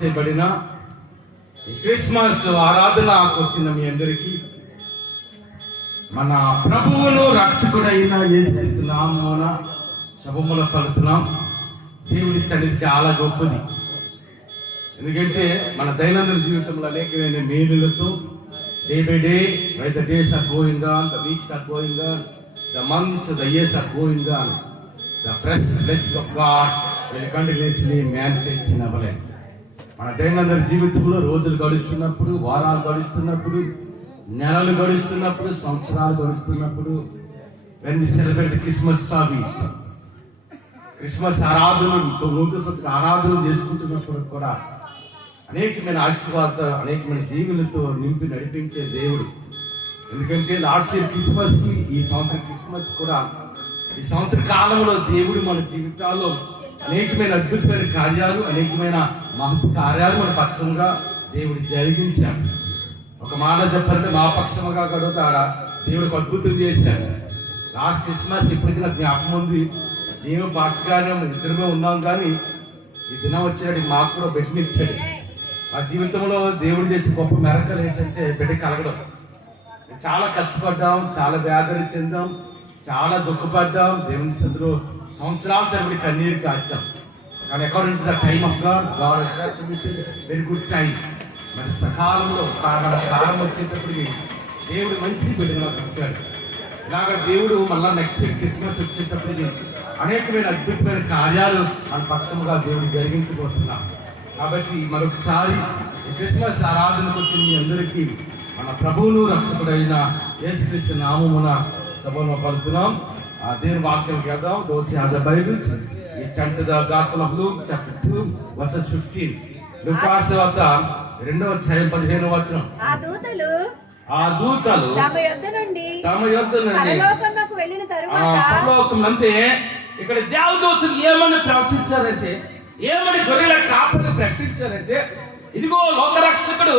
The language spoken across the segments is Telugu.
చేయబడిన ఈ క్రిస్మస్ ఆరాధనకు వచ్చిన మీ అందరికీ మన ప్రభువును రక్షకుడైన యేసుక్రీస్తు నామమున శుభములు పలుకుతున్నాం. దేవుని సన్నిధి చాలా గొప్పది. ఎందుకంటే మన దైనందిన జీవితంలో అనేకమైన మేలులతో day by day the days are going on, the weeks are going on, the months, the years are going on. The fresh blessing of God will continuously manifest in our life. మన దైనందిన జీవితంలో రోజులు గడుస్తున్నప్పుడు, వారాలు గడుస్తున్నప్పుడు, నెలలు గడుస్తున్నప్పుడు, సంవత్సరాలు గడుస్తున్నప్పుడు, when we celebrate Christmas service, Christmas ఆరాధనలు, నూతన సంవత్సర ఆరాధనలు చేసుకుంటున్నప్పుడు కూడా అనేకమైన ఆశీర్వాదాలు, అనేకమైన దీవులతో నింపి నడిపించే దేవుడు. ఎందుకంటే లాస్ట్ ఇయర్ క్రిస్మస్కి ఈ సంవత్సరం క్రిస్మస్ కూడా, ఈ సంవత్సర కాలంలో దేవుడు మన జీవితాల్లో అనేకమైన అద్భుతమైన కార్యాలు, అనేకమైన మహత్ కార్యాలు మన పక్షంగా దేవుడు జరిగించాడు. ఒక మాట చెప్పాలంటే మా పక్షముగా కడుగుతాడా దేవుడికి అద్భుతం చేశాడు. లాస్ట్ క్రిస్మస్ ఇప్పటికీ నాకు జ్ఞాపకం ఉంది. నేను పాస్గానే ఇద్దరమే ఉన్నాం, కానీ ఈ దినం వచ్చేటికి మాకు కూడా బిడ్డని ఇచ్చాడు. ఆ జీవితంలో దేవుడు చేసే గొప్ప మెరకలు ఏంటంటే బిడ్డ కలగడం. చాలా కష్టపడ్డాం, చాలా వేదన చెందాం, చాలా దుఃఖపడ్డాం, దేవుని సందులో సంవత్సరాల తరబడి కన్నీరు కాచాం. కానీ according to the time of God, God very good time. మరి సకాలంలో కాలం వచ్చేటప్పటికి దేవుడు మంచి బిడ్డను నాకు ఇచ్చాడు. ఇలాగ దేవుడు మళ్ళా నెక్స్ట్ ఇయర్ క్రిస్మస్ వచ్చేటప్పటికి అనేకమైన అద్భుతమైన కార్యాలు మన పక్షముగా దేవుడు జరిగించబోతున్నాం. కాబట్టి మరొకసారి ఈ క్రిస్మస్ ఆరాధనకు వచ్చిన మీ అందరికీ మన ప్రభువును రక్షకుడైన యేసుక్రీస్తు నామమున సభలో పలుకుతున్నాం. దేవుని వాక్యం చేద్దాం. Those who have the Bibles, we turn to the Gospel of Luke, chapter 2, verses 15. లూకాసు వార్త 2వ అధ్యాయం 15వ వచనం. ఆ దూతలు తమ యొద్ద నుండి పరలోకమునకు వెళ్ళిన తరువాత, పరలోకం అంటే ఇక్కడ దేవదూతలు ఏమని ప్రవచించారంటే, ఏమని గొర్రెల కాపరి ప్రకటించారంటే, ఇదిగో లోకరక్షకుడు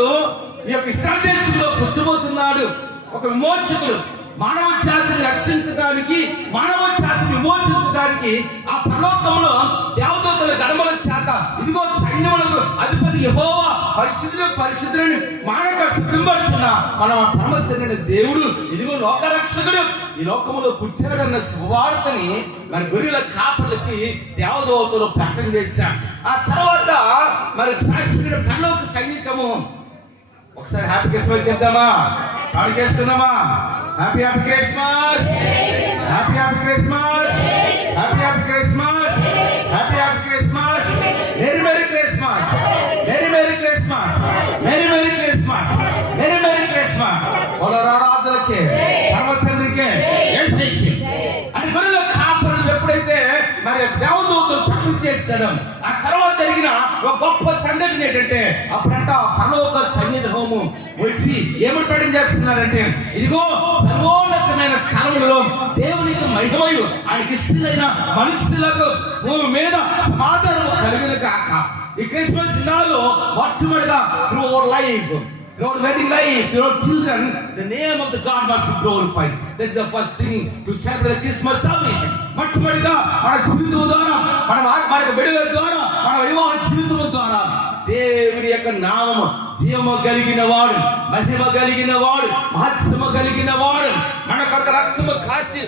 ఈ యొక్క ఇశ్రాయేలు దేశంలో పుట్టబోతున్నాడు. ఒక విమోచకుడు మానవ జాతిని రక్షించడానికి, మానవ జాతిని విమోచించడానికి ఆ పరలోకంలో దేవదూతల గడమల చేత ఇదిగో సైన్యములకు అధిపతి యెహోవా పరిశుద్ధులని మానక సిద్ధపడుతున్న మన పరమతండ్రి దేవుడు ఇదిగో లోకరక్షకుడు ఈ లోకములో పుట్టాడన్న శుభవార్తని మరి గొర్రెల కాపర్లకి దేవదూతలు ప్రకటన చేశారు. ఆ తర్వాత మరి సాక్షిగా పరలోక సైనికము. ఒకసారి హ్యాపీ క్రిస్మస్ చేద్దామా? పాడు చేస్తున్నామా? Happy happy Christmas, happy happy Christmas, happy happy Christmas, happy happy Christmas, merry merry Christmas, merry merry Christmas, merry merry Christmas, merry merry Christmas. ఆరాధనకి పరమతండ్రికి యేసుకి అని గొర్రెల కాపరులు ఎప్పుడైతే మరి దేవదూతలు ప్రకటన చేశాడు, ఆ తర్వాత జరిగిన ఒక గొప్ప సంఘటన ఏంటంటే, అప్పుడంట పరలోక సన్నిధము వచ్చి ఏమని ప్రకటన చేస్తున్నారంటే, ఇదిగో సర్వోన్నతమైన స్థలములలో దేవునికి మహిమయు ఆయనకి ఇష్టమైన మనుషులకు భూమి మీద సమాధానము కలిగిన కాక. ఈ క్రిస్మస్ దినాల్లో మొట్టమొదటిగా through our life, throughout wedding life, throughout children, the name of the God must be glorified. That's the first thing to celebrate the Christmas service. మొట్టమొదటిగా మన జీవితం ద్వారా, మనకు బిడ్డల ద్వారా, మన వివాహ జీవితం ద్వారా దేవుని యొక్క నామము జీవము కలిగిన వాడు, మహిమ కలిగిన వాడు, మహత్సము కలిగిన వాడు, మన కొరకు రక్తము కాచి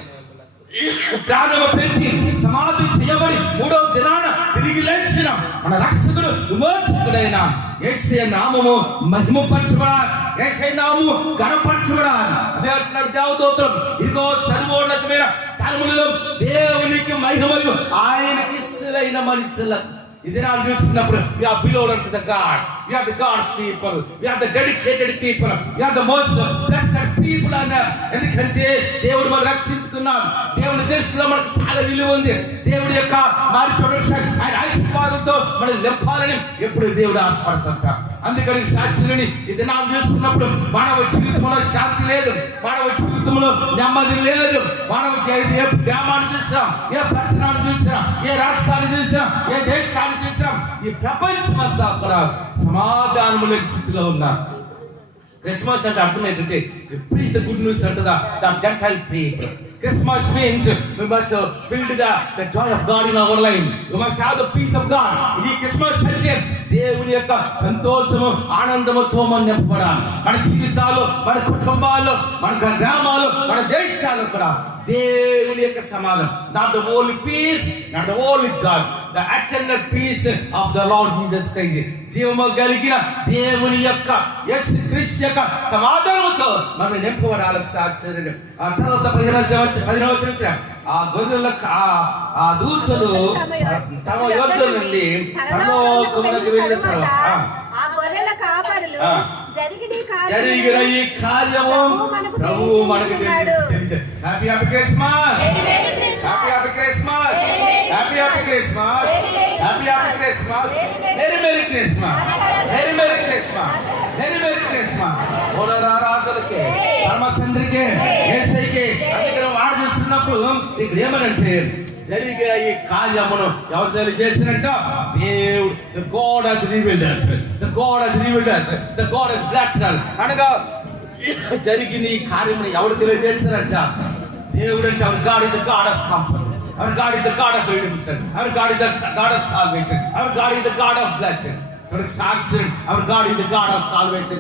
ప్రాణము పెట్టి సమాధి చేయబడి 3వ దినాన తిరిగి లేచిన మన రక్షకుడు విమోచకుడైన యేసయ్య నామము మహిమపరచబడాలి, యేసయ్య నామము ఘనపరచబడాలి. అదే అంటున్నాడు దేవదూతలు, ఇదిగో సర్వోన్నతమైన స్థలములలో దేవునికి మహిమయు ఆయనకి ఇష్టమైన మనుషులకు. ఇది నా చూస్తున్నప్పుడు we are beloved unto the God, we are the God's people, we are the dedicated people, we are the most blessed people. ఎందుకంటే దేవుడు మనం రక్షించుకున్నాం. దేవుని దృష్టిలో మనకు చాలా విలువ ఉంది. దేవుడి యొక్క మరి చూడండి ఆయన ఆశీర్వాదంతో మనం లెప్పాలని ఎప్పుడు దేవుడు ఆశపడుతుంటాం. అందుకని సాక్షులని ఇది నాకు చూస్తున్నప్పుడు మానవ జీవితంలో శాంతి లేదు, మానవ జీవితంలో నెమ్మది లేదు. మానవ ఏ గ్రామాన్ని చూసినా, ఏ పట్టణాన్ని చూసినా, ఏ రాష్ట్రాన్ని చూసినా, ఏ దేశాన్ని చూసినా, ఈ ప్రపంచం అంతా కూడా సమాధానం లేని స్థితిలో ఉన్నారు. క్రిస్మస్ అంటే అర్థం ఏంటంటే ప్రీచ్ ద గుడ్ న్యూస్ అంటే the gentile people. Christmas means we must fill the joy of God in our life. We must have the peace of God. ఇది క్రిస్మస్ అంటే దేవుని యొక్క సంతోషము ఆనందముతో మనం నింపబడాలి. మన జీవితాల్లో, మన కుటుంబాల్లో, మన గ్రామాల్లో, మన దేశాల్లో కూడా దేవుని యొక్క సమాధానం, not the only peace, not the only joy, the eternal peace of the Lord Jesus Christ. జీవము కలిగిన దేవుని యొక్క యేసుక్రీస్తు యొక్క సమాధానముతో మనం నింపబడాలని సాక్షి. ఆ తర్వాత 15 ఆ గొర్రెలకు ఆ దూతలు తమ యొద్ద నుండి పరలోకమునకు వెళ్ళిన తర్వాత జరిగిన ఈ కార్యము ప్రభువు మనకు తెలియదు. Happy happy Christmas, happy happy Christmas, happy happy Christmas, happy happy Christmas, very merry Christmas, very merry Christmas, very merry Christmas. రాజులకి, పరమ తండ్రికి, యేసయ్యకి అందుకని వాడు చూస్తున్నప్పుడు ఇక్కడ ఏమనంటే జరిగే ఈ కార్యమును ఎవరు తెలియజేసినట్ట దేవుడు, the God has revealed us, the God has revealed us, the God has blessed us. అనగా జరిగిన ఈ కార్యమును ఎవరు తెలియజేసినట్ట దేవుడు అంటే our God is the God of comfort, our God is the God of redemption, our God is the God of salvation, our God is the God of blessing. Sakshi our God is the God of salvation.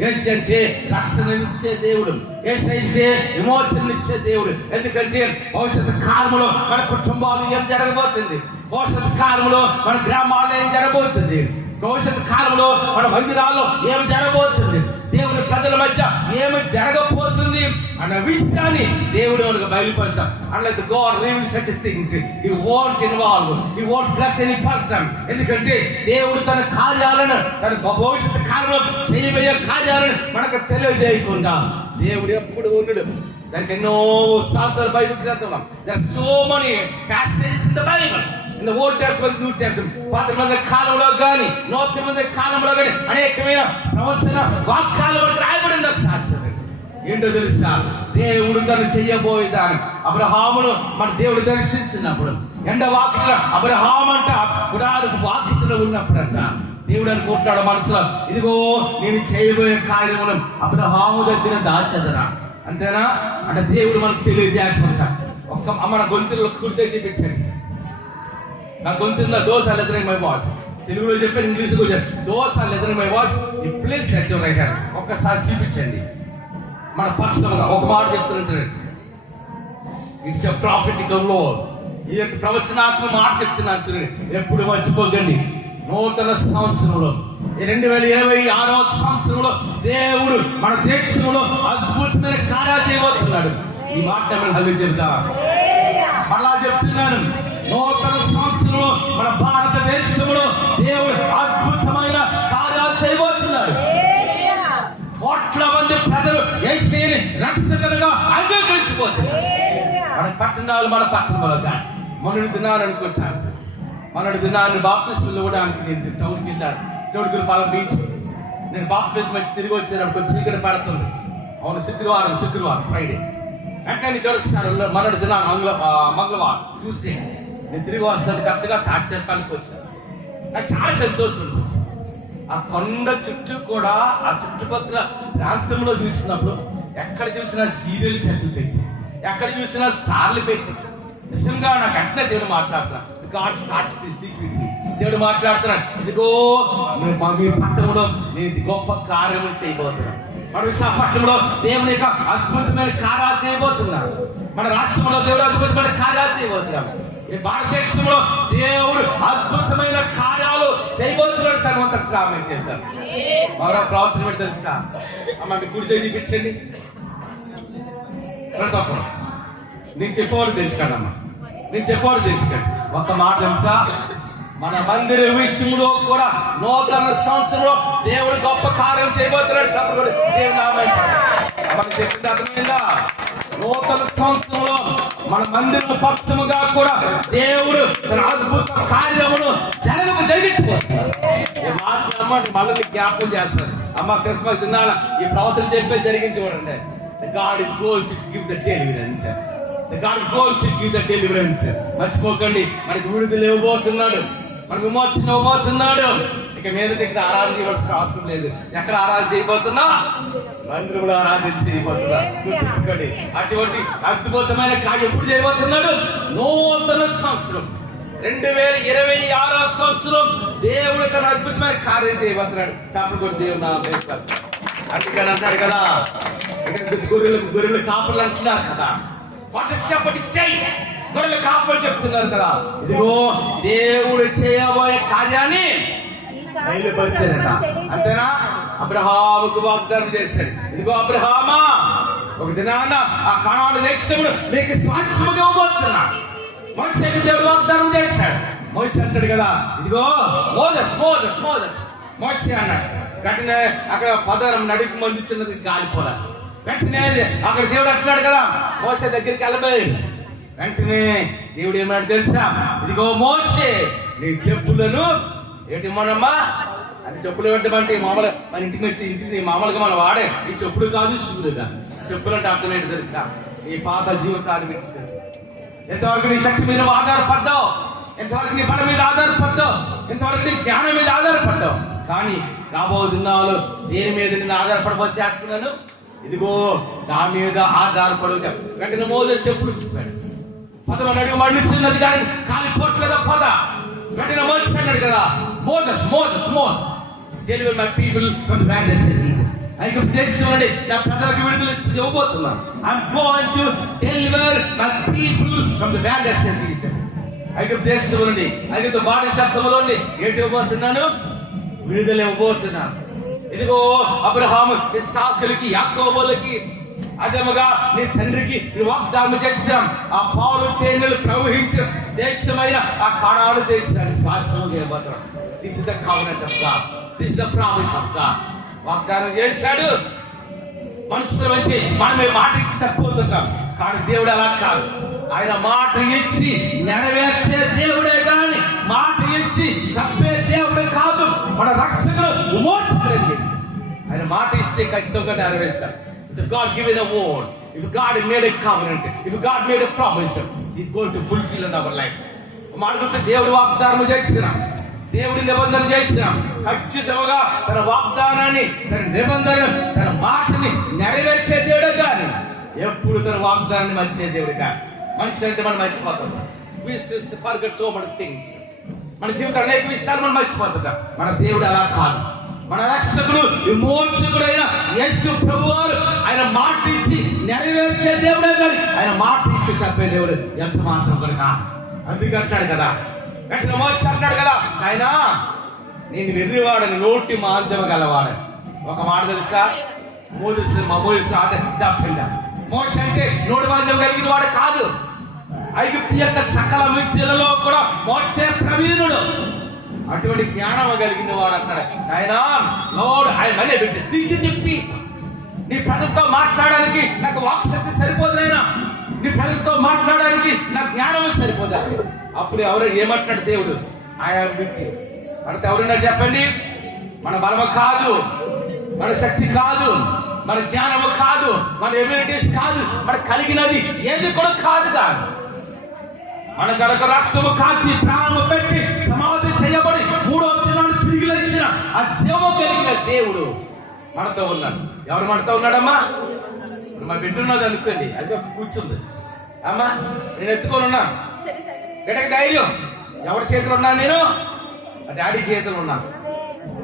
యేసు అంటే రక్షణనిచ్చే దేవుడు, యేసు అంటే విమోచననిచ్చే దేవుడు. ఎందుకంటే భవిష్యత్తు కాలంలో మన కుటుంబాలు ఏం జరగబోతుంది, భవిష్యత్తు కాలంలో మన గ్రామాల్లో ఏం జరగబోతుంది, భవిష్యత్తు కాలంలో మన మందిరాల్లో ఏం జరగబోతుంది, దేవుని ప్రజల మధ్య ఏమి జరగబోతుంది అన్న విషయాన్ని దేవుడు మనకు బయలుపరుస్తాం. అట్లయితే God reveals such things. He won't involve, he won't bless any person. ఎందుకంటే దేవుడు తన కార్యాలను, తన భవిష్యత్తు కాలంలో చేయబోయే కార్యాలను మనకు తెలియజేయకుండా దేవుడు ఎప్పుడు ఉండడు. దానికి ఎన్నో శాస్త్రాలు బైబిల్ గ్రంథంలో. There are so many passages in the Bible, in the Old Testament, New Testament. పాత నిబంధన కాలంలో గాని, నూతన నిబంధన కాలంలో గాని అనేకమైన ప్రవచన వాక్యాలు మనకు రాయబడిన సాక్ష్యం ఏంటో తెలుసా? దేవుడు తను చెయ్యబోయేదాన్ని అబ్రహామును మన దేవుడు దర్శించినప్పుడు ఎండ వాకిట్లో అబ్రహాము అంట గుడారపు వాకిట్లో ఉన్నప్పుడంట దేవుడు అనుకుంటాడు మనసులో, ఇదిగో నేను చేయబోయే కార్యమును అబ్రహాము దగ్గర దాచదరా. అంతేనా? అంటే దేవుడు మనకు తెలియజేస్తా. ఒక్క మన గొంతులో కుర్చీ చూపించండి. నా గొంతున్న those are leathering my watch. తెలుగులో చెప్పాను, ఇంగ్లీష్లో చెప్పాను. Those are leathering my watch. ఈ please let your right hand. ఒక్కసారి చూపించండి. మన పక్షంగా ఒక మాట చెప్తున్నట్టు, ఇట్స్ ఎ ప్రాఫిటికల్ లోడ్. ఈ యొక్క ప్రవచనాత్మక మాట చెప్తున్నాను చూడండి, ఎప్పుడు మర్చిపోకండి. నూతన సంవత్సరంలో 2026వ సంవత్సరంలో దేవుడు మన దేశంలో అద్భుతమైన కార్యాలు చేయబోతున్నాడు. ఈ మాట హల్లి చెప్తా, అలా చెప్తున్నాను. నూతన సంవత్సరంలో మన భారతదేశంలో దేవుడు అద్భుతమైన కార్యాలు చేయబోతున్నాడు. కోట్ల మంది ప్రజలు యేసుని రక్షకునిగా అంగీకరించిపోతున్నారు. మన పట్టణాలు, మన పట్టణంలో కానీ మొన్నటి దినాన్ని అనుకుంటాను, మొన్నటి దినాన్ని బాప్టిస్టులు ఇవ్వడానికి నేను టౌన్కి వెళ్ళాను. టౌన్కి బీచ్. నేను బాప్టిస్ట్ వచ్చి తిరిగి వచ్చేటప్పుడు చీకటి పడుతుంది. అవును, శుక్రవారం ఫ్రైడే వెంటనే చూడొచ్చాను. మొన్నటి దినాన్ని మంగళవారం ట్యూస్డే నేను తిరిగి వస్తాను. కరెక్ట్గా తాటిచెట్టానికి వచ్చాను. నాకు చాలా సంతోషం అనిపించింది. ఆ కొండ చుట్టూ కూడా, ఆ చుట్టుపక్కల ప్రాంతంలో చూసినప్పుడు ఎక్కడ చూసినా సీరియల్ సెట్లు పెట్టి, ఎక్కడ చూసినా స్టార్లు పెట్టి, నిజంగా నాకు అట్లా దేవుడు మాట్లాడుతున్నాను. దేవుడు మాట్లాడుతున్నాడు, ఇదిగో మీ పట్టణంలో నేను గొప్ప కార్యములు చేయబోతున్నాను. మన విశాఖపట్నంలో దేవుని యొక్క అద్భుతమైన కార్యాలు చేయబోతున్నాడు. మన రాష్ట్రంలో దేవుడు అద్భుతమైన కార్యాలు చేయబోతున్నాడు. ఈ భారతదేశంలో దేవుడు అద్భుతమైన కార్యాలు చేయబోతున్నాడు. సర్వంత శ్రామం చేస్తారు. మరో ప్రవచనం ఏంటి తెలుసా? అమ్మ మీ కుడి చేయి చూపించండి. నేను చెప్పేవాడు తెలుసుకోండి అమ్మ, నేను చెప్పేవాడు తెలుసుకోండి. ఒక్క మాట తెలుసా? మన మందిర విషయంలో కూడా నూతన సంవత్సరంలో దేవుడు గొప్ప కార్యం చేయబోతున్నాడు. చెప్పకూడదు దేవుడు మనకు చెప్పింది అర్థమైందా? నూతన సంవత్సరంలో మన మందిర పక్షముగా కూడా దేవుడు తన అద్భుత కార్యమును జరిగించుకోవాలి. మళ్ళీ జ్ఞాపకం చేస్తారు. అమ్మ క్రిస్మస్ తినాల ఈ ప్రవచనం చెప్పే జరిగింది చూడండి. God is going to give the deliverance. God is going to give the deliverance. మర్చిపోకండి, మనకి విడుదల ఇవ్వబోతున్నాడు, మన విమోచన ఇవ్వబోతున్నాడు. ఇక మీద ఇక్కడ ఆరాధన చేయవలసిన అవసరం లేదు. ఎక్కడ ఆరాధన చేయబోతున్నా? మందిరంలో ఆరాధన చేయబోతున్నా. గుర్తుంచుకోండి. అటువంటి అద్భుతమైన కార్యం ఎప్పుడు చేయబోతున్నాడు? నూతన సంవత్సరం 2026 సంవత్సరం దేవుడు తన అద్భుతమైన కార్యం చేయబోతున్నాడు. తప్పకుండా దేవుడు నా వేస్తారు. అందుకని అంటాడు కదా, గొర్రెలు కాపర్లు అంటున్నారు కదా, గొర్రెల కాపర్లు చెప్తున్నారు కదా, ఇదిగో దేవుడు చేయబోయే కార్యాన్ని బయలుపరిచారట. అంతేనా? అబ్రహాముకు వాగ్దానం చేశాడు, ఇదిగో అబ్రహామా, ఒక దినాన ఆ కనాను దేశమును నీకు స్వాస్థ్యముగా ఇవ్వబోతున్నాడు. మోషేకి దేవుడు వాగ్దానం చేశాడు. మోషే అంటాడు కదా, ఇదిగో మోషే అన్నాడు. వెంటనే అక్కడ పదరం నడుకు మందుచున్నది గాలిపోల. వెంటనే అక్కడ దేవుడు అంటున్నాడు కదా, మోషే దగ్గరికి వెళ్ళబోయాడు. వెంటనే దేవుడు ఏమన్నాడు తెలుసా? ఇదిగో మోషే, నీ చెప్పులను ఏమిమ్మా అంటే చెప్పులు పెట్టమంటే మామూలుగా మన ఇంటికి మామూలుగా మనం వాడే ఈ చెప్పులు కాదు, శుభ్రులు కాదు. చెప్పులు అంటే అర్థం ఏంటి తెలుసా? ఈ పాత జీవితాన్ని ఎంతవరకు నీ శక్తి మీద ఆధారపడ్డావు, ఎంతవరకు నీ పని మీద ఆధారపడ్డావు, ఎంతవరకు నీ జ్ఞానం మీద ఆధారపడ్డావు. కానీ రాబో దినాలు దేని మీద నేను ఆధారపడబోతు చేస్తున్నాను, ఇదిగో నా మీద ఆధారపడు. వెంటనే మోసేసు చెప్పులు చెప్పాడు. పదమని అడుగు మళ్ళిస్తున్నది కానీ కాలిపోట్లేదా పద. వెంటనే మోసేసు అన్నాడు కదా, Moses deliver my people from the badness of Egypt. ఐగుప్తు దేశం నుండి నా ప్రజలకు విడుదల ఇవ్వబోతున్నాను. I'm going to deliver my people from the badness of Egypt. ఐగుప్తు దేశం నుండి, ఐగుప్తు బానిసత్వంలో నుండి ఏంటి ఇవ్వబోతున్నాను? విడుదల ఇవ్వబోతున్నాను. ఇదిగో అబ్రహాము, ఇస్సాకులకి, యాకోబులకి, అదేముగా నీ తండ్రికి వాగ్దానం చేశాం. ఆ పాలు తేనెలు ప్రవహించిన దేశమైన ఆ కనాను దేశాన్ని స్వాస్థ్యం చేయబోతున్నాడు. This is the covenant of God, this is the promise of God. వాగ్దానం చేశాడు. మనుషుల వచ్చి మనమే మాట ఇచ్చి తప్పిపోతుంటాం, కానీ దేవుడు అలా కాదు. ఆయన మాట ఇచ్చి నెరవేర్చే దేవుడే కానీ మాట ఇచ్చి తప్పే దేవుడే కాదు. మన రక్షకుడు విమోచకుడు. ఆయన మాట ఇస్తే ఖచ్చితంగా నెరవేర్స్తాడు. If God given a word, if God made a covenant, if God made a promise, He is going to fulfill in our life. మాట్లాడుతుంటే దేవుడు వాగ్దానం చేసినాం, దేవుడి నిబంధన చేసినాం. ఖచ్చితంగా తన వాగ్దానాన్ని, తన నిబంధన, తన మాటని నెరవేర్చే దేవుడే కానీ ఎప్పుడు తన వాగ్దానాన్ని మర్చే దేవుడు కానీ. మనిషి అంటే మనం మర్చిపోతాం. We still forget so many things. మన జీవితం అనేక విషయాలు మనం మర్చిపోతాం. మన దేవుడు అలా కాదు. మన రక్షకుడు విమోచకుడైన యేసు ప్రభువారు ఆయన మాట ఇచ్చి నెరవేర్చే దేవుడే కానీ ఆయన మాట ఇచ్చి తప్పే దేవుడు ఎంత మాత్రం కనుక. అందుకంటాడు కదా, వెంటనే మోషే అంటాడు కదా, ఆయన నేను వెర్రివాడని నోటి మాంద్యం గలవాడని. ఒక మాట తెలుసా? మోషే అంటే నోటి మాంద్యం కలిగిన వాడు కాదు. ఐగుప్తు యొక్క సకల విద్యలలో కూడా మోషే ప్రవీణుడు. అటువంటి జ్ఞానం కలిగిన వాడు అంటాడు, ఆయన లార్డ్ ఐ మనీ పెట్టి స్పీచ్ చెప్పి నీ ప్రజలతో మాట్లాడడానికి నాకు వాక్శక్తి సరిపోదునైనా, నీ ప్రజలతో మాట్లాడడానికి నా జ్ఞానం సరిపోదా. అప్పుడు ఎవరు ఏమంటున్నాడు దేవుడు? ఆయన వ్యక్తి మనతో ఎవరున్నారు చెప్పండి? మన బలము కాదు, మన శక్తి కాదు, మన జ్ఞానము కాదు, మన ఎబిలిటీస్ కాదు, మన కలిగినది ఏది కూడా కాదు. కాదు మన కనుక రక్తము కాల్చి ప్రాణము పెట్టి సమాధి చేయబడి 3వ దినాన్ని తిరిగి లేచిన ఆ జీవము కలిగిన దేవుడు మనతో ఉన్నాడు. ఎవరు మనతో ఉన్నాడమ్మా? మా బిడ్డ ఉన్నది అనుకోండి, అది కూర్చుంది. అమ్మా నేను ఎత్తుకొని ఉన్నాను, బిడ్డకి ధైర్యం. ఎవరి చేతులు ఉన్నాను? నేను డాడీ చేతులు ఉన్నాను.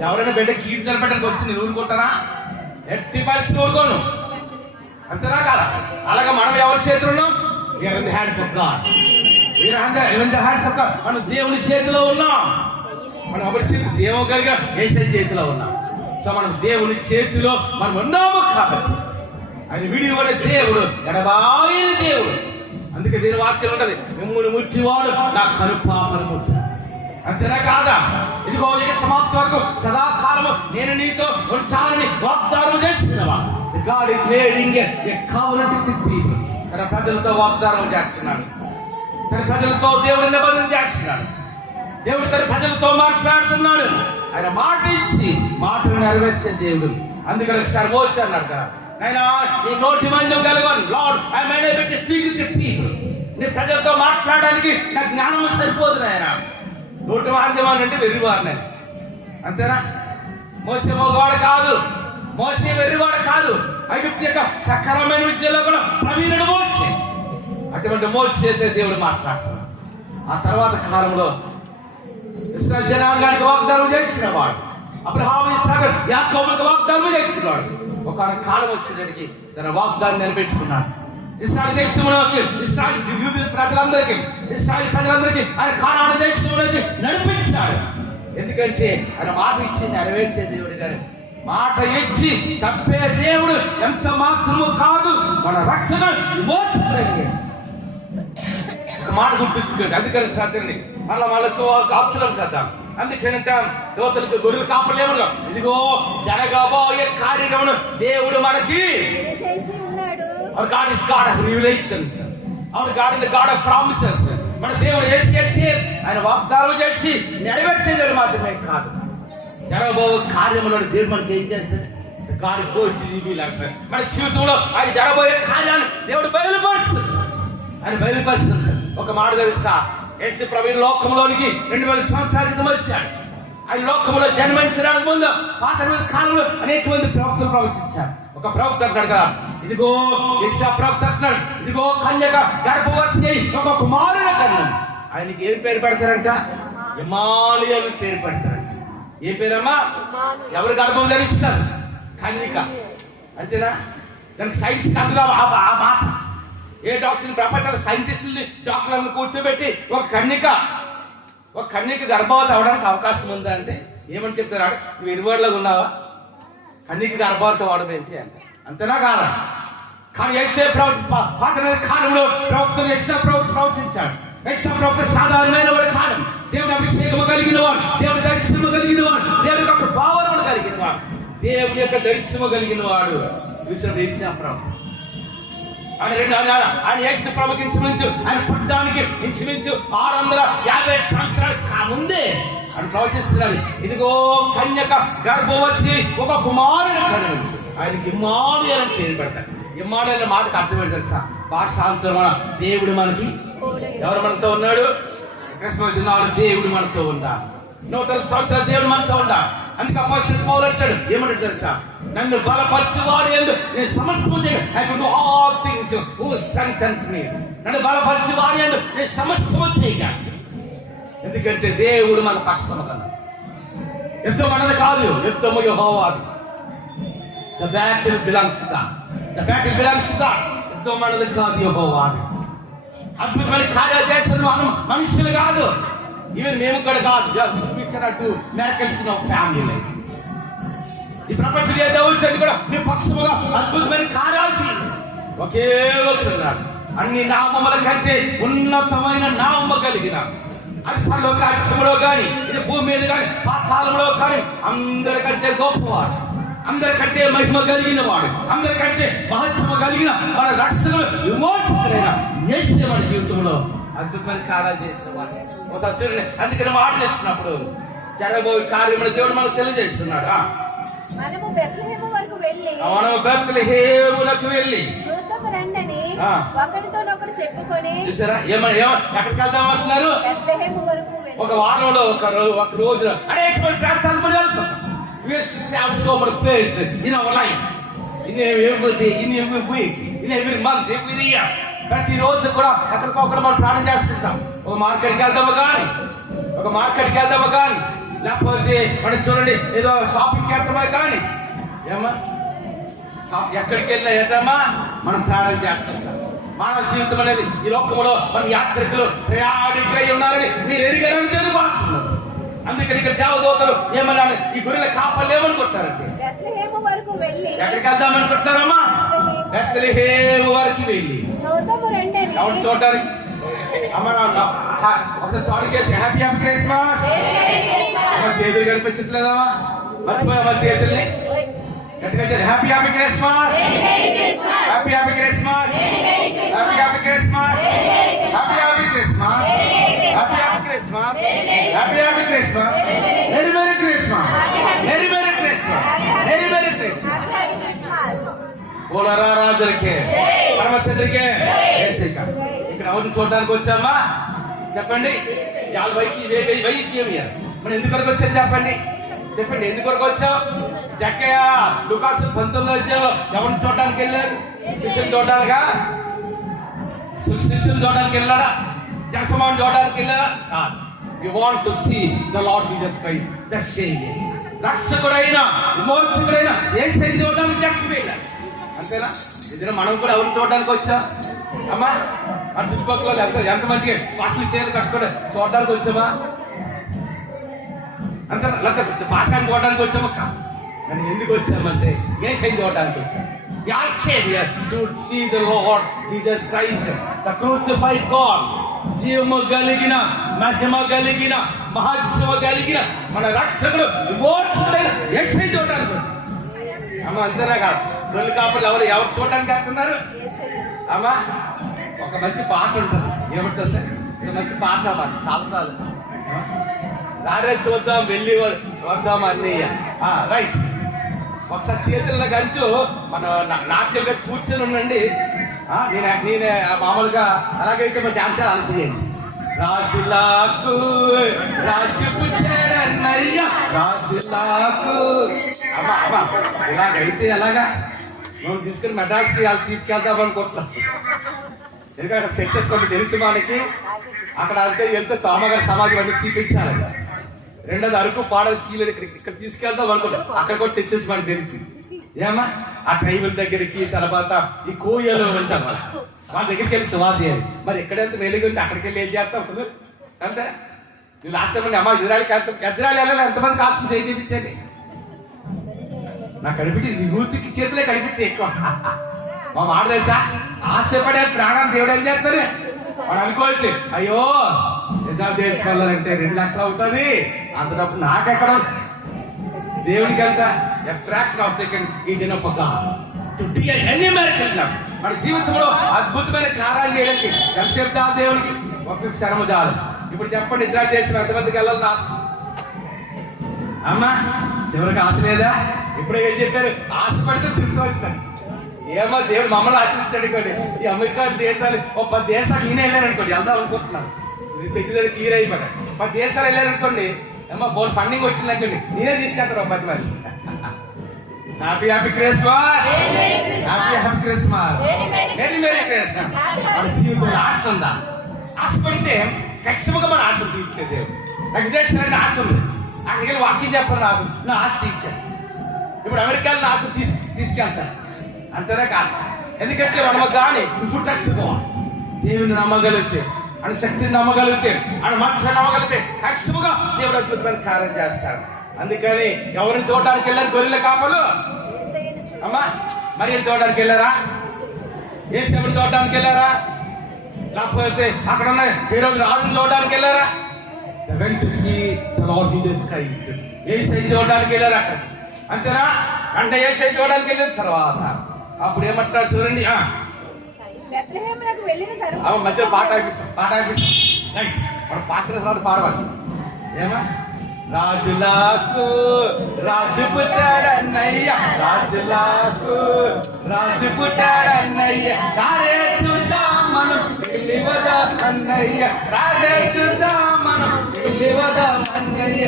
ఎవరైనా బిడ్డ కీడు నిలబెట్టడానికి వస్తే నేను ఊరుకుంటానా? ఎట్టి పరిస్థితి ఊరుకోను. అంతేనా కాదా? అలాగే మనం ఎవరి చేతులు ఉన్నాం? We are in the hands of God. మనం దేవుని చేతిలో ఉన్నాం. మనం ఎవరి చేతి? దేవం కలిగిన యేసయ్య చేతిలో ఉన్నాం. సో మనం దేవుని చేతిలో మనం ఉన్నాము కాబట్టి ఆయన విడివడే దేవుడు, ఎడబాయిన దేవుడు. అందుకే దీని వాక్యం ఉంటది, మిమ్మును ముట్టివాడు నా కనుపాపను ముట్టు. అంతేనా కాదా? ఇదిగో ఇక సమాప్తి వరకు సదాకాలము నేను నీతో ఉంటానని వాగ్దానం చేస్తున్నావా? God is making a covenant with people. తన ప్రజలతో వాగ్దానం చేస్తున్నాడు, తన ప్రజలతో దేవుడు నిబంధన చేస్తున్నాడు. దేవుడు తన ప్రజలతో మాట్లాడుతున్నాడు. ఆయన మాట ఇచ్చి మాటను నెరవేర్చే దేవుడు. అందుకని మోషే అన్నాడు కదా, ఆయన నీ నోటి మందం కలగను. Lord I may be to speak to people. నీ ప్రజలతో మాట్లాడడానికి నాకు జ్ఞానం సరిపోదు. ఆయన నోటి మాంద్యం అంటే వెర్రివారిని అంతేనా? మోసే మోగవాడు కాదు, మోసే వెర్రివాడు కాదు. ఐగుప్తు యొక్క సకలమైన విద్యలో కూడా ప్రవీణుడు మోసే. అటువంటి మోసేతో దేవుడు మాట్లాడుతున్నాడు. ఆ తర్వాత కాలంలో ఇశ్రాయేలు జనాంగానికి వాగ్దానం చేసిన వాడు, అబ్రహాము, ఇస్సాకు, యాకోబులకు వాగ్దానం చేస్తున్నాడు. ఒక కాలం వచ్చేసరికి తన వాగ్దానం నిలబెట్టుకున్నాడు. ఇశ్రాయేలు దేశంలోకి, ఇశ్రాయేలు ప్రజలందరికీ, ఇశ్రాయేలు ప్రజలందరికీ ఆయన కానాను దేశంలోకి నడిపించాడు. ఎందుకంటే ఆయన మాట ఇచ్చి నెరవేర్చే దేవుడు గారు. మాట ఇచ్చి తప్పే దేవుడు ఎంత మాత్రము కాదు. మన రక్షణ విమోచన మాట గుర్తుంచుకోండి. అందుకని సత్యండి మళ్ళా వాళ్ళతో ఆప్తులం కదా. అందుకేనంట యువతలకు గొర్రెలు కాపలేమను, ఇదిగో జరగబోయే కార్యక్రమం దేవుడు మనకి God is God of revelations. God is the God of promises. మన దేవుడు ఏం చేసి ఆయన వాగ్దానం చేసి నెరవేర్చేది మాత్రమే కాదు, జరగబోయే కార్యములో దేవుడు మనకి ఏం చేస్తాడు? God is going to reveal us. మన జీవితంలో ఆయన జరగబోయే కార్యాన్ని దేవుడు బయలుపరుస్తాడు. ఆయన బయలుపరుస్తాడు. ఒక మాట తెలుసా, యేసు ప్రభువు లోకంలోనికి 2000 సంవత్సరాల క్రితం వచ్చాడు. ఆయన లోకంలో జన్మించడానికి ముందు పాత కాలంలో అనేక మంది ప్రవక్తలు ప్రవచించారు. ఒక ప్రవక్త అంటాడు కదా, ఇదిగో యెషయా ప్రవక్త అంటున్నాడు, ఇదిగో కన్యక గర్భవతి అయి ఒక కుమారుని కన్నాడు. ఆయనకి ఏం పేరు పెడతారంట? ఇమ్మానుయేలు పేరు పెడతారంట. ఏ పేరమ్మా? ఎవరు గర్భం ధరిస్తారు? కన్యక. అంతేనా? దానికి సైన్స్ కాదుగా ఆ మాట. ఏ డాక్టర్ని, ప్రపంచ సైంటిస్టుల్ని, డాక్టర్లను కూర్చోబెట్టి ఒక కన్యక గర్భవతి అవడానికి అవకాశం ఉందా అంటే ఏమని చెప్తారు? నువ్వు ఇరువాడులాగా ఉన్నావా? కన్యక గర్భవతి అవడం ఏంటి అంటే అంతేనా కాదా? కానీ యేషయా పాత కాలంలో ప్రవక్తలు యేషయా ప్రవక్త ప్రవచించాడు. యేషయా ప్రవక్త సాధారణమైన వాడు కాదు. దేవుడి అభిషేకము కలిగిన వాడు, దేవుడి దర్శనము కలిగిన వాడు, దేవుడి యొక్క భావనలు కలిగిన వాడు, దేవుడి యొక్క దర్శనము కలిగిన వాడు యేషయా ప్రవక్త. ఆయన యేసు ప్రభుకి ఇంచుమించు ఆయన పుట్టడానికి ఇంచుమించు 650 సంవత్సరాల ముందే ఆయన ప్రవచిస్తున్నాడు. ఇదిగో కన్యక గర్భవతి ఒక కుమారుని కనుగొని ఆయనకి ఇమ్మానుయేలు అని పేరు పెడతాడు. ఇమ్మానుయేలు అనే మాటకు అర్థం ఏంటంటే సార్, భాషాంతరమైన దేవుడు మనకి, ఎవరు మనతో ఉన్నాడు? క్రిస్మస్ దినాలు దేవుడు మనతో ఉండాలి. 100 సంవత్సరాలు దేవుడు మనతో ఉండాలి. అందుకే అపోస్తలుడు పౌలు అంటాడు, ఏమంటాడు తెలుసా? నన్ను బలపరచువాడు యందు నేను సమస్తము చేయగలను. I can do all things who strengthens me. నన్ను బలపరచువాడు యందు నేను సమస్తము చేయగలను. ఎందుకంటే దేవుడు మన పక్షము కన్నా. యుద్ధం మనది కాదు, యుద్ధము యెహోవాది. The battle belongs to God. The battle belongs to God. యుద్ధం మనది కాదు, యెహోవాది. అద్భుతమైన కార్యాలు చేసిన మనం మనుషులు కాదు, ఈవెన్ మేము కూడా కాదు. We cannot do miracles in our family life. ఈ ప్రపంచంలో ఏ దేవుడు కూడా మీ పక్షముగా అద్భుతమైన కార్యాలు చేయాలి. ఒకే ఒకరున్నాడు, అన్ని నామముల కంటే ఉన్నతమైన నామము కలిగిన, అది పరలోక రాజ్యములో కానీ, ఇది భూమి మీద కానీ, పాతాళంలో కానీ అందరికంటే గొప్పవాడు, అందరికంటే మహిమ కలిగిన వాడు, అందరికంటే మహత్వము కలిగిన మన రక్షణ విమోచకుడైన యేసయ్య మన జీవితంలో అద్భుతమైన కార్యాలు చేసేవాడు. ఒకసారి చూడండి, అందుకని మాటలు చేసినప్పుడు జరగబోయే కార్యములు దేవుడు మనకు తెలియజేస్తున్నాడు. మనము బెత్లెహేము బెత్లెహేమునకు వెళ్ళి చూద్దాము రండని ఒకరితోనొకరు చెప్పుకొని, చూసారా ఎక్కడికి వెళ్దాం అంటున్నారు? బెత్లెహేము వరకు. ఒక వారంలో ఒక రోజు అనేకమైన ప్రాంతాలకు మనం వెళ్తాం. We have so much place in our life, in every day, in every week, in every month, every year. ప్రతి రోజు కూడా ఎక్కడికొక్కడ మనం ప్రాణం చేస్తుంటాం. ఒక మార్కెట్కి వెళ్దాము కానీ, లేకపోతే మనం చూడండి ఏదో షాపింగ్కి వెళ్తామా కానీ, ఏమా ఎక్కడికి వెళ్ళినా ఏంటమ్మా మనం ప్రాణం చేస్తుంటాం. మానవ జీవితం అనేది ఈ లోకంలో మన యాత్రికులు ప్రయాణికులై ఉన్నారని మీరు ఎరిగారని తెలుగుతున్నారు. అందుకని ఇక్కడ దేవదూతలు ఏమన్నారు? ఈ గొర్రెల కాపర్లు ఏమనుకుంటారంటే ఎక్కడికి వెళ్దామనుకుంటున్నారమ్మా? బెత్లెహేము వరకు వెళ్ళి ఎవరు చూడడానికి అమ్మ ఒకసారి సారీ చేసి హ్యాపీ క్రిస్మస్. అమ్మ చేతులు కనిపించట్లేదమ్మా, మర్చిపోయామా చేతుల్ని? గట్టిగా happy Christmas, happy Christmas, happy Christmas, happy Christmas, happy Christmas, happy Christmas, very very Christmas, very very Christmas, very very Christmas. బోలరా రాజులకే పరమ తండ్రికే ఇక్కడ ఎవరిని చూడడానికి వచ్చామా? చెప్పండి. వైకి మనం ఎందుకు వచ్చారు చెప్పండి? చెప్పండి ఎందుకు వరకు వచ్చావు? జక్కయ్య లుకాసు 19 వచ్చావు. ఎవరిని చూడడానికి వెళ్ళారు? శిష్యుని చూడడానికా? శిష్యుని చూడడానికి వెళ్ళారా? జనసమాన్ని చూడడానికి వెళ్ళారా? కాదు. You want to see the Lord Jesus Christ the saviour. రక్షకుడైన విమోచకుడైన యేసుని చూడడానికి జక్కకి వెళ్ళారు. అంతేనా? ఇద్దరు మనం కూడా ఎవరిని చూడడానికి వచ్చా? అమ్మా మన చుట్టుపక్కల ఎంత మంచిగా పాటలు చేయాలి కట్టుకోవడం చూడడానికి వచ్చామా? అంతే లేకపోతే భాషాన్ని చూడడానికి వచ్చామా? కానీ ఎందుకు వచ్చామంటే యేసుని చూడడానికి వచ్చాం. We all came here to see the Lord Jesus Christ, the crucified God. జీవము కలిగిన, మహిమ కలిగిన, మహత్సవ కలిగిన మన రక్షకుడు విమోచకుడైన యేసుని చూడడానికి వచ్చాం. అమ్మ అంతేనా కాదు. గొల్లు కాపులు ఎవరు చూడడానికి వస్తున్నారు? అమ్మా ఒక మంచి పాట ఉంటుంది. ఏమంటుంది సార్? ఇది మంచి పాట అన్నమాట. చాలాసార్లు రారే చూద్దాం వెళ్ళి వద్దాం అన్నయ్య. రైట్. ఒకసారి చేతుల్లో గంటూ మన నాట్యంగా కూర్చొని ఉండండి. నేను మామూలుగా అలాగైతే మన డాన్స్ అలా చేయండి. రాజులకు రాజు పుట్టాడన్నయ్య, రాజులకు. అమ్మా అమ్మా ఇలాగైతే ఎలాగా? మనం తీసుకుని మెడ్రాస్కి తీసుకెళ్తాం అనుకుంటున్నాం. ఎందుకంటే అక్కడ తెచ్చేసుకోండి తెలుసు మనకి. అక్కడ వెళ్తే తోమగారి సమాధి వరకు చూపించాలి. రెండోది అరకు పాడలు సీలు ఇక్కడ తీసుకెళ్తాం అనుకుంటాం. అక్కడ కూడా తెచ్చేసి మనకి తెలిసి ఏమా ఆ ట్రైబల్ దగ్గరికి, తర్వాత ఈ కోయలు ఉంటాం వాళ్ళ దగ్గరికి వెళ్ళి సువాస చేయాలి. మరి ఎక్కడెంత వెలుగు ఉంటే అక్కడికి వెళ్ళి ఏం చేస్తాం అంటే లాస్ట్ టైం అమ్మ ఇజ్రాయల్కి ఇజ్రాయల్ వెళ్ళాలి. ఎంతమంది కాల్సిన చేయి చూపించండి. నాకు కనిపించింది యూత్కి చేతులే కనిపించే ఎక్కువ. మా మాట తెలుసా? ఆశపడే ప్రాణం దేవుడు ఏం చేస్తారు? వాడు అనుకోవచ్చు అయ్యో నిజాం దేశం 2 లక్షలు అవుతుంది, అంత డబ్బు నాకెక్కడ. దేవుడికి ఎంత fraction of second is enough for God to do any miracle. మన జీవితంలో అద్భుతమైన కార్యాలు చేయడానికి ఎంతసేపు చాలు దేవుడికి? ఒక శ్రమ చాలు. ఇప్పుడు చెప్పండి, ఇజ్రాయల్ దేశం ఎంతమందికి వెళ్ళాలని ఆశ? అమ్మా చివరికి ఆశ లేదా? ఇప్పుడు ఏం చెప్పారు? ఆశపడితే తిరుగుతూ వస్తాను. ఏమో దేవుడు మమ్మల్ని ఆశించాడు. ఇక్కడ ఈ అమెరికా దేశాలు 10 దేశాలు నేనే వెళ్ళాను అనుకోండి, వెళ్దాం అనుకుంటున్నాను. చర్చి క్లియర్ అయిపోయాయి. 10 దేశాలు వెళ్ళారు అనుకోండి, ఏమో బోల్ ఫండింగ్ వచ్చింది అనుకోండి, నేనే తీసుకెళ్తాను 10 మంది. Happy happy Christmas, happy happy Christmas, very very Christmas. మన జీవితంలో ఆశ ఉందా? ఆశపడితే ఖచ్చితంగా మన ఆశ తీర్చేది. నాకు విదేశానికి ఆశ ఉంది, అక్కడికి వెళ్ళి వాక్యం చెప్పాలని ఆశ, నా ఆశ తీర్చాను. ఇప్పుడు అమెరికాలో ఆశ తీసుకెళ్తాను. అంతేనా కాదు? ఎందుకంటే మనం కానీ దేవుని నమ్మగలిగితే, అని శక్తిని నమ్మగలిగితే, అని మనుషులు నమ్మగలిగితే ఖచ్చితంగా దేవుడు అద్భుతమైన కార్యం చేస్తాడు. అందుకని ఎవరిని చూడడానికి వెళ్ళారు? గొర్రెల కాపలు. అమ్మా మరి చూడడానికి వెళ్ళారా? యేసుని చూడడానికి వెళ్ళారా? లేకపోతే అక్కడ ఉన్న ఈ రోజు రాజుని చూడడానికి వెళ్ళారా? యేసుని చూడడానికి వెళ్ళారా? అంతేనా? అంటే యేసుని చూడడానికి వెళ్ళిన తర్వాత అప్పుడు ఏమంటారు చూడండి. మధ్యలో పాట ఆపిస్తాం. మన పాస్టర్ పాడవాలి. ఏమా? రాజులకు రాజు పుట్టాడన్నయ్య, రాజులకు రాజు పుట్టాడన్నయ్య, రారే చూద్దాం మనం వెళ్ళి వదాం అన్నయ్య, రారే చూద్దాం మనం వెళ్ళి వదాం అన్నయ్య.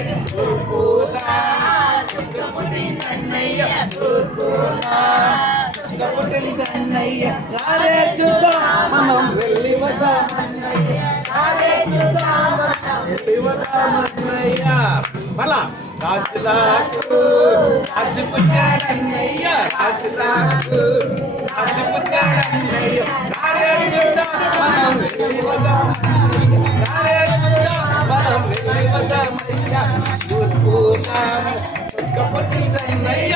అన్నయ్య రారే చూద్దాం మనం వెళ్ళి వదాం అన్నయ్య, రారే చూద్దాం వెళ్ళి వదాం అన్నయ్య. మళ్ళా రాజులకు రాజు పుట్టాడన్నయ్య, రాజులకు రాజు పుట్టాడన్నయ్య, రారే చూద్దాం మనం వెళ్ళి వదాం అన్నయ్య, రారే చూద్దాం మనం వెళ్ళి వదాం అన్నయ్య. పుట్టిందన్నయ్య,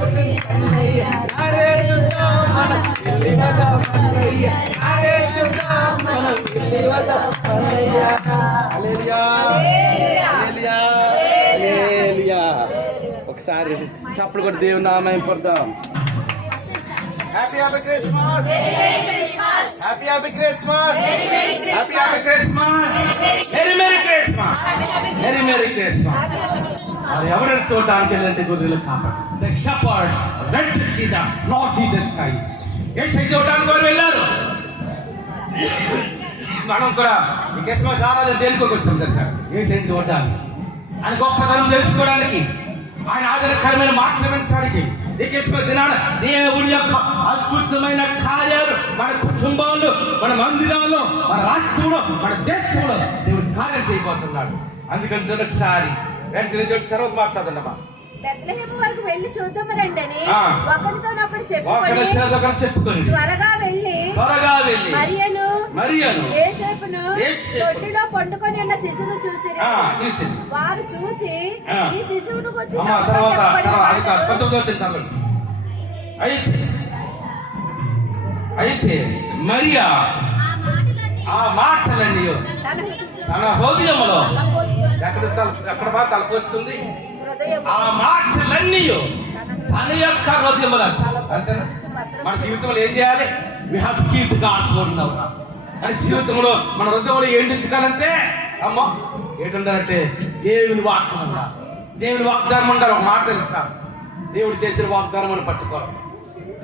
పుట్టిందన్నయ్య, రారే చూద్దాం మనం వెళ్ళి వదాం అన్నయ్య, రారే చూద్దాం మనం వెళ్ళి వదాం అన్నయ్య. ఒకసారి చప్పుడు కూడా దేవుని నామం పడదాం. Happy happy Christmas, happy happy Christmas, happy happy Christmas, very merry Christmas, very merry Christmas. మరి ఎవరైనా చూడడానికి వెళ్ళంటే గొర్రెలు కాపాడు. The shepherd went to see the Lord Jesus Christ. యేసుని చూడడానికి వారు వెళ్ళారు. మనం కూడా ఈ క్రిస్మస్ ఆరాధన దేనికోకి వచ్చాం తెలుసా? యేసుని చూడడానికి. ఆయన గొప్పతనం తెలుసుకోవడానికి, ఆయన ఆదరణకరమైన మాటలు వినడానికి, ఈ క్రిస్మస్ దినాన దేవుడి యొక్క అద్భుతమైన కార్యాలు మన కుటుంబాల్లో, మన మందిరాల్లో, మన రాష్ట్రంలో, మన దేశంలో దేవుడి కార్యం చేయబోతున్నాడు. అందుకని ఒకసారి వెంటనే తర్వాత మాట్లాడుతున్నామా, బెత్లెహేము వరకు వెళ్ళి చూద్దాము రండని ఒకరితోనొకరు చెప్పుకొని త్వరగా వెళ్ళి మరియను యోసేపును తొట్టిలో పండుకొని ఉన్న శిశువును చూసిరి. వారు చూచి ఈ శిశువును గురించి అయితే మరియా ఆ మాటలన్నీ తన హృదయములో ఎక్కడ తలపోస్తుంది. ఆ మాటలన్నీ తన యొక్క హృదయములో. మన జీవితంలో ఏం చేయాలి? We have to keep god's word now. మన జీవితంలో మన హృదయంలో ఏంటి ఉంచుకోవాలంటే, అమ్మో ఏంటుండాలంటే దేవుని వాక్యం ఉండాలి. దేవుని వాగ్దానం ఉండాలి. ఒక మాట తెలుసా, దేవుడు చేసిన వాగ్దానం మనం పట్టుకోవాలి.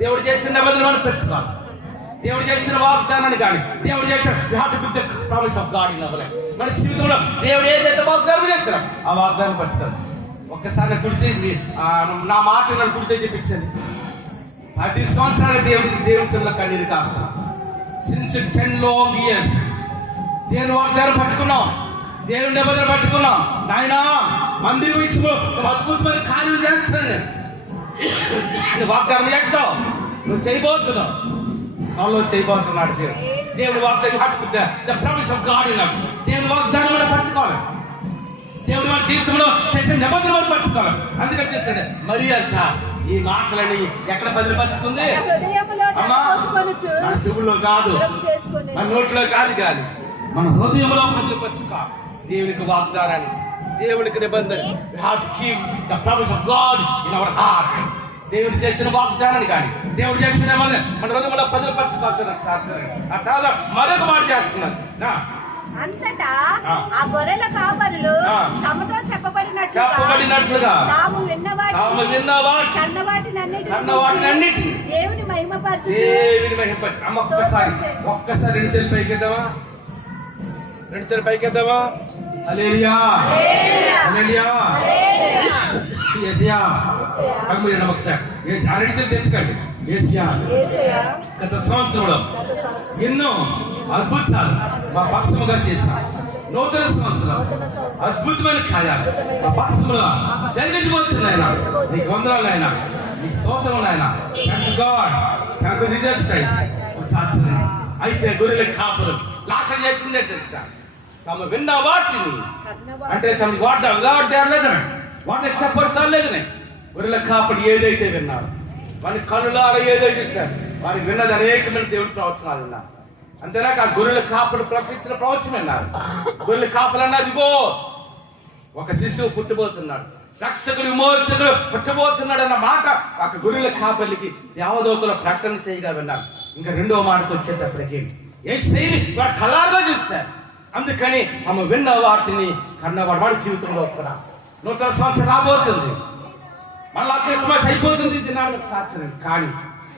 దేవుడు చేసిన నిబంధనలు మనం పెట్టుకోవాలి. దేవుడు చేసిన వాగ్దానాన్ని కానీ దేవుడు చేసిన promise of God in our life. మన జీవితంలో దేవుడు ఏదైతే వాగ్దానం చేస్తారో ఆ వాగ్దానం పట్టుకోవాలి. ఒక్కసారి కుడిచేది నా మాట నన్ను కుడిచేది చెప్పించండి. 10 సంవత్సరాలు దేవుడి చెందులో కన్నీరు కాకుండా సిన్స్ 10 long years దేవుని వాగ్దానం పట్టుకున్నాం, దేవుని నిబంధన పట్టుకున్నాం. నాయనా మందిర విషయంలో అద్భుతమైన కార్యం చేస్తాను, వాగ్దానం చేస్తావు, నువ్వు చేయబోతున్నావు, వాళ్ళు చేయబోతున్నాడు. దేవుని వాగ్దానం పట్టుకుంటే promise of God in our. దేవుని వాగ్దానం మనం పట్టుకోవాలి. దేవుడు మన జీవితంలో చేసిన నిబంధనలు పట్టుకోవాలి. అందుకని చేస్తాడు మరి అంట ఈ మాటలని ఎక్కడ భద్రపరుచుకుంది? అమ్మా మన చెవుల్లో కాదు, మన నోట్లో కాదు, మన హృదయంలో భద్రపరుచుకోవాలి. దేవునికి వాగ్దానాన్ని, దేవునికి నిబంధన, promise of God in our heart. దేవుడు చేసిన వాగ్దానాన్ని కానీ దేవుడు చేసిన మన హృదయంలో భద్రపరుచుకోవచ్చు. ఆ తర్వాత మరొక మాట చేస్తున్నారు. అంతటా ఆ గొర్రెల కాపరులు తమతో చెప్పబడినట్లుగా తాము విన్నవాటి కన్నవాటినన్నిటిని దేవుని మహిమపరచు. ఒక్కసారి 2 చేతులు పైకెద్దామా, 2 చేతులు పైకెద్దామా. హల్లెలూయా, హల్లెలూయా, యేసయ్యా. ఒకసారి 2 చేతులు తెచ్చుకోండి. యేసయ్యా గత సంవత్సరంలో ఎన్నో అద్భుతాలు మా పక్షముగా చేశారు. నూతన సంవత్సరం అద్భుతమైన కార్యాలు మా పక్షముగా జరిగించబోతున్నాయన. నీకు వందనాలైనా, నీకు స్తోత్రములైనా. Thank you God, thank you Jesus Christ. అయితే గొర్రెల కాపురం నాశనం చేసిందే తెలుసా, తమ విన్న వాటిని అంటే తమ వాటిని చెప్పలేదు. గొర్రెల కాపుడు ఏదైతే విన్నారు, వారి కనులార ఏదైతే సార్ వారికి విన్నది అనేకమైన దేవుడి ప్రవచనాలు ఉన్నారు. అంతేనా ఆ గొర్రెల కాపుడు ప్రకటించిన ప్రవచనం విన్నారు. గొర్రెల కాపులు అన్నది ఇదిగో ఒక శిశువు పుట్టబోతున్నాడు, రక్షకుడు విమోచకుడు పుట్టబోతున్నాడు అన్న మాట ఒక గొర్రెల కాపలికి దేవదూతల ప్రకటన చేయగా విన్నారు. ఇంకా 2వ మాటకు వచ్చేటప్పటికి యేసయ్యని వాడు కళ్ళారుగా చూశారు. అందుకని తమ విన్న వాటిని కన్నవాడు వాడి జీవితంలో కూడా నూతన సంవత్సరం రాబోతుంది. మళ్ళా క్రిస్మస్ అయిపోతుంది. దినాడు ఒక సాక్ష్యం. కానీ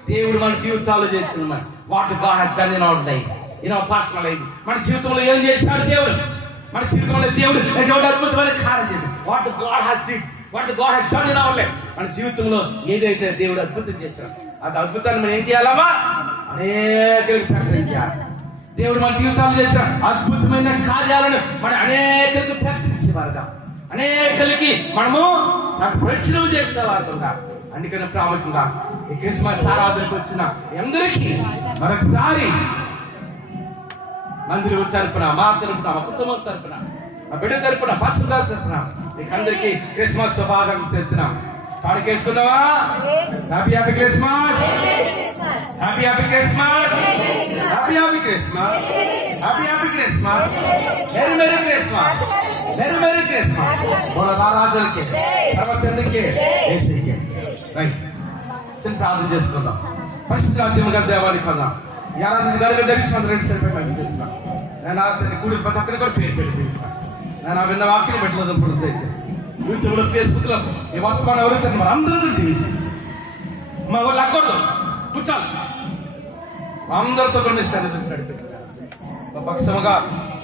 దేవుడు మన జీవితాల్లో చేసిన what God has done in our life, in our personal life. మన జీవితంలో ఏం చేశాడు దేవుడు? మన జీవితంలో దేవుడు ఎటువంటి అద్భుతమైన కార్యం చేశాడు. What God has did, what God has done in our life. మన జీవితంలో ఏదైతే దేవుడు అద్భుతం చేశాడు ఆ అద్భుతాన్ని మనం ఏం చేయాలమ్మా? అనేకరికి ప్రకటన చేయాలి. దేవుడు మన జీవితాలు చేసిన అద్భుతమైన కార్యాలను మన అనేకరికి ప్రకటించేవారుగా, అనేకలకి మనము పరిచయం చేసేవారుగా. అందుకని ప్రాముఖ్యంగా ఈ క్రిస్మస్ ఆరాధనకు వచ్చిన అందరికీ మరొకసారి మందిరం తరపున, మా తరపున, మా కుటుంబం తరపున, మా బిడ్డ తరపున, పాస్టర్ గారి తరపున మీకు అందరికీ క్రిస్మస్ శుభాకాంక్షలు చెప్తున్నాం. పాడుకేసుకుందామా? Happy happy Christmas, happy happy Christmas, happy happy Christmas, happy happy Christmas, merry merry Christmas, merry merry Christmas. ఆరాధనకి సర్వచంద్రకి ప్రార్థన చేసుకుందాం. పరిశుద్ధ రాజ్యం గారి దేవానికి కొందాం. ఈ ఆరాధన గారిగా ధరించిన 2 సరిపోయి చేస్తున్నాం. నేను ఆరాధన కూడి ప్రతి ఒక్కరి కూడా పేరు పెట్టి నేను ఆ విన్న వాక్యం పెట్టలేదు. ఇప్పుడు యూట్యూబ్లో, ఫేస్బుక్లో ఈ వర్తమానం ఎవరైతే మరి అందరూ జీవించారు. మా వాళ్ళు అక్కడదు కూర్చోాలి అందరితో కొన్ని సన్నిధించి నడిపించారు. మా పక్షముగా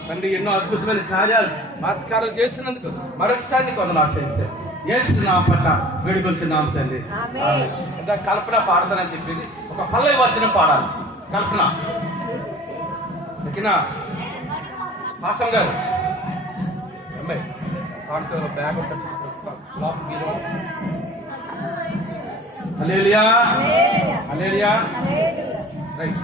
తండ్రి ఎన్నో అద్భుతమైన కార్యాలు మాత్కారాలు చేసినందుకు మరొకసారి కొందరు చేస్తే నా పట్ల వేడుకొచ్చున్నాము తండ్రి. ఆమేన్. ఇంకా కల్పన పాడతానని చెప్పింది, ఒక పల్లవి వచనం పాడాలి. కల్పన ఓకేనా? హాసం గారు అమ్మాయి పాడుతూ బ్యాగ్ హల్లెలూయా హల్లెలూయా. హల్లెలూయా హల్లెలూయా. రైట్.